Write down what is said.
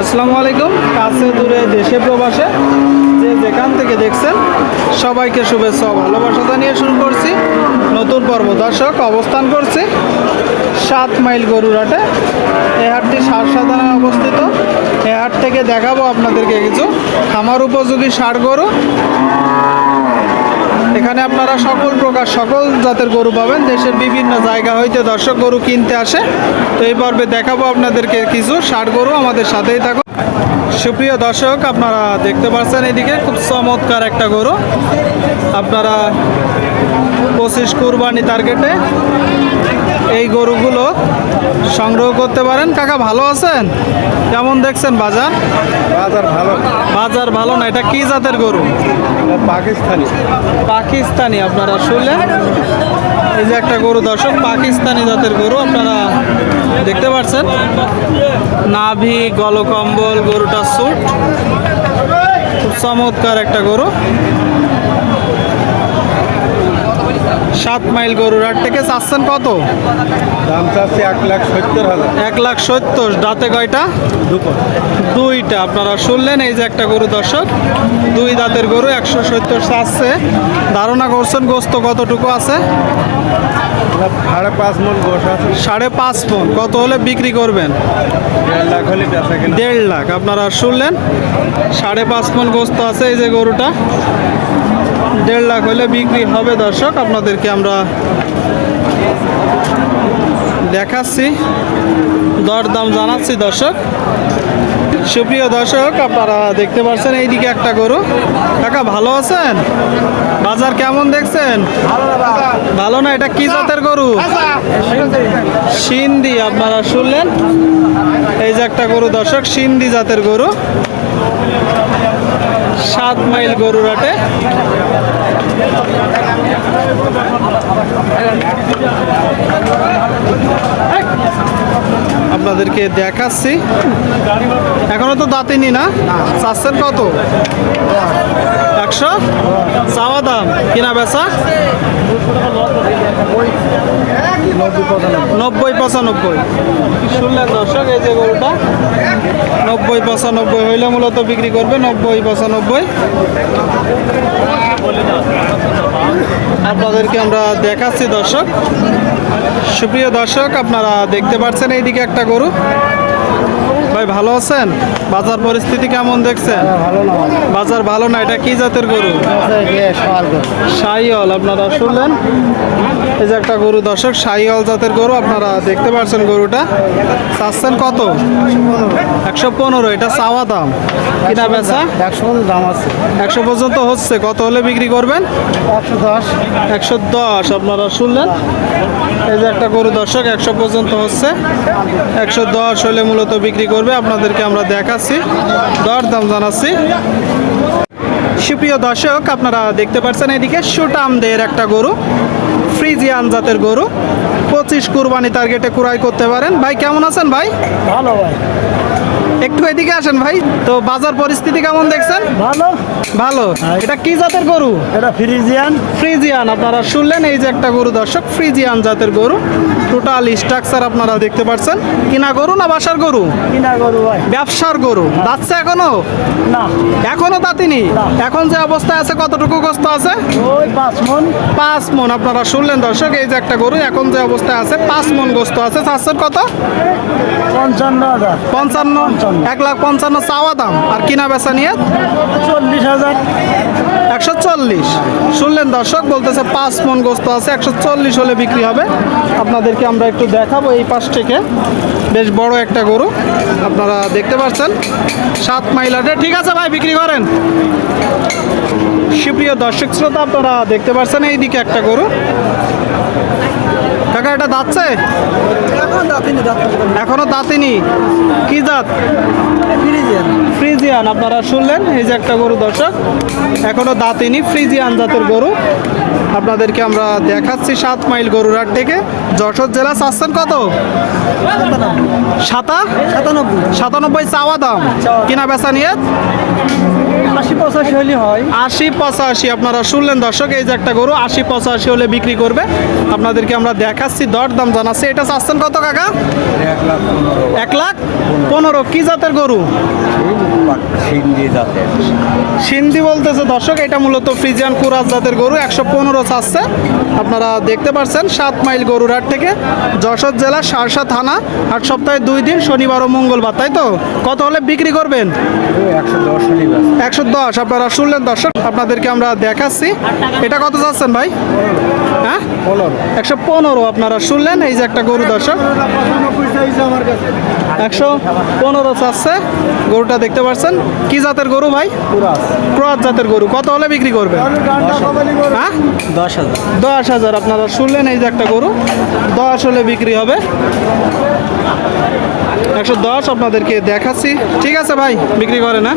আসসালামু আলাইকুম। কাছে দূরে দেশে প্রবাসে যে যেখান থেকে দেখছেন সবাইকে শুভেচ্ছা ও ভালোবাসা জানিয়ে শুরু করছি নতুন পর্ব। দর্শক, অবস্থান করছি 7 মাইল গরুর হাটে। এই হাটটি সারসাদানায় অবস্থিত। এই হাট থেকে দেখাবো আপনাদেরকে কিছু খামার উপযোগী ষাঁড় গরু। এখানে আপনারা সকল প্রকার সকল জাতের গরু পাবেন। দেশের বিভিন্ন জায়গা হইতে দর্শক গরু কিনতে আসে। তো এই পর্বে দেখাবো আপনাদেরকে কিছু ষাঁড় গরু, আমাদের সাথেই থাকুন। সুপ্রিয় দর্শক, আপনারা দেখতে পাচ্ছেন এদিকে খুব চমৎকার একটা গরু। আপনারা 25 কুরবানি টার্গেটে এই গরুগুলো সংগ্রহ করতে পারেন। কাকা ভালো আছেন? কেমন দেখছেন বাজার? বাজার ভালো না। এটা কি জাতের গরু? পাকিস্তানি। আপনারা শুনলেন, এই যে একটা গরু দর্শক, পাকিস্তানি জাতের গরু আপনারা দেখতে পাচ্ছেন। নাভি, গলকম্বল, গরুটা স্যুট, খুব চমৎকার একটা গরু। 7 মাইল গরুর হাট থেকে চাচ্ছেন কত? দাম চাচ্ছি 1,70,000। 1,70,000। দাঁতে কয়টা? দুইটা। আপনারা শুনলেন, এই যে একটা গরু দর্শক, 2 দাঁতের গরু 170 চাচ্ছে। ধারণা করছেন গোস্ত কতটুকু আছে? 5.5 মণ গোশ আছে। 5.5 মণ। কত হলে বিক্রি করবেন? 1.5 লাখ হলে বেচা কিনা। 1.5 লাখ। আপনারা শুনলেন, 5.5 মণ গোস্ত আছে এই যে গরুটা। 1.5 লাখ হলে বিক্রি হবে দর্শক। আপনাদেরকে আমরা দেখাচ্ছি, দরদাম জানাচ্ছি দর্শক। সুপ্রিয় দর্শক, আপনারা দেখতে পাচ্ছেন এইদিকে একটা গরু। কাকা ভালো আছেন? বাজার কেমন দেখছেন? ভালো না। এটা কি জাতের গরু? সিন্ধি। আপনারা শুনলেন, এই যে একটা গরু দর্শক, সিন্ধি জাতের গরু। 7 মাইল গরুর হাটে। আপনাদেরকে দেখাচ্ছি। এখনো তো দাঁতিনি না? চাচ্ছেন কত? 100 চাওয়া দাম, কিনা বেচা 90-95। শুনলেন দর্শক, এই যে গরুটা 90-95 হইলে মূলত বিক্রি করবে। 90-95 আপনাদেরকে আমরা দেখাচ্ছি দর্শক। সুপ্রিয় দর্শক, আপনারা দেখতে পাচ্ছেন এইদিকে একটা গরু। ভাই ভালো আছেন? বাজার পরিস্থিতি কেমন দেখছেন? বাজার ভালো না। এটা কি জাতের গরু? শাহিওয়াল। আপনারা শুনলেন, এই যে একটা গরু দর্শক, শাহিওয়াল জাতের গরু। আপনারা দেখতে পাচ্ছেন গরুটা। চাচ্ছেন কত? 115। এটা চাওয়া দাম, কিনা বেচা 100 দাম আছে। 100 পর্যন্ত হচ্ছে। কত হলে বিক্রি করবেন? 110। আপনারা শুনলেন, এই যে একটা গরু দর্শক, 100 পর্যন্ত হচ্ছে। 110 হলে মূলত বিক্রি করবে। আপনাদেরকে আমরা দেখাচ্ছি, দরদাম জানাচ্ছি। সুপ্রিয় দর্শক, আপনারা দেখতে পাচ্ছেন এদিকে সুটামদের একটা গরু, ফ্রিজিয়ান জাতের গরু। 25 কুরবানি টার্গেটে ক্রয় করতে পারেন। ভাই কেমন আছেন? ভাই ভালো ভাই। একটু এদিকে আসেন ভাই। তো বাজার পরিস্থিতি কেমন দেখছেন? ভালো ভালো। এটা কি জাতের গরু? এটা ফ্রিজিয়ান। ফ্রিজিয়ান। আপনারা শুনলেন, এই যে একটা গরু দর্শক, ফ্রিজিয়ান জাতের গরু। টোটাল স্ট্রাকচার আপনারা দেখতে পাচ্ছেন। কিনা গরু না বাসার গরু? কিনা গরু ভাই। ব্যবসার গরু। দাঁতছে এখনো? না, এখনো দাঁতিনি। এখন যে অবস্থায় আছে কতটুকু গোস্ত আছে? ওই 5 মণ। 5 মণ। আপনারা শুনলেন দর্শক, এই যে একটা গরু এখন যে অবস্থায় আছে 5 মণ গোস্ত আছে। চাচ্ছেন কত? 55,000। 55। 1,55,000 চাওয়া দাম। আর কিনা বেচা নিয়ে 40,000। 140। শুনলেন দর্শক, বলতেছে 5 মণ গোস্ত আছে, 140 হলে বিক্রি হবে। আপনাদেরকে আমরা একটু দেখাবো এই পাশ থেকে। বেশ বড় একটা গরু আপনারা দেখতে পাচ্ছেন। 7 মাইল হাটে। ঠিক আছে ভাই, বিক্রি করেন। সুপ্রিয় দর্শক শ্রোতা, আপনারা দেখতে পাচ্ছেন এইদিকে একটা গরু। কাকা এটা দাঁতছে? এখনো দাঁতিনি। কি জাত? ফ্রিজিয়ান। আপনারা শুনলেন, এই যে একটা গরু দর্শক, এখনো দাঁতিনি, ফ্রিজিয়ান জাতের গরু। আপনাদেরকে আমরা দেখাচ্ছি 7 মাইল গরুরহাট থেকে যশোর জেলা। চাচ্ছেন কত? 97 চাওয়া দাম, কিনা বেচা নিয়ে 80-85 হলে হয়। 80-85 আপনারা শুনলেন দর্শক, এই যে একটা গরু 80-85 হলে বিক্রি করবে। আপনাদেরকে আমরা দেখাচ্ছি, দর দাম জানাচ্ছি। এটা চাচ্ছেন কত কাকা? 1,15,000। কি জাতের গরু? সিন্ধি বলতেছে দর্শক, এটা মূলত ফ্রিজিয়ান কুরাজ জাতের গরু। 115 চাচ্ছে। আপনারা দেখতে পাচ্ছেন 7 মাইল গরুরহাট থেকে যশোর জেলা সারসা থানা। 8 সপ্তাহে 2 দিন, শনিবার ও মঙ্গলবার, তাই তো? কত হলে বিক্রি করবেন? 110। আপনারা শুনলেন দর্শক, আপনাদেরকে আমরা দেখাচ্ছি। এটা কত চাচ্ছেন ভাই? হ্যাঁ, 115 আপনারা শুনলেন। এই যে একটা গরু দর্শক, 115 চাচ্ছে। গরুটা দেখতে পাচ্ছেন। কি জাতের গরু ভাই? ক্রস জাতের গরু। কত হলে বিক্রি করবে? হ্যাঁ, 10,000। আপনারা শুনলেন, এই যে একটা গরু 10 হলে বিক্রি হবে। 110 আপনাদেরকে দেখাচ্ছি। ঠিক আছে ভাই, বিক্রি করে না।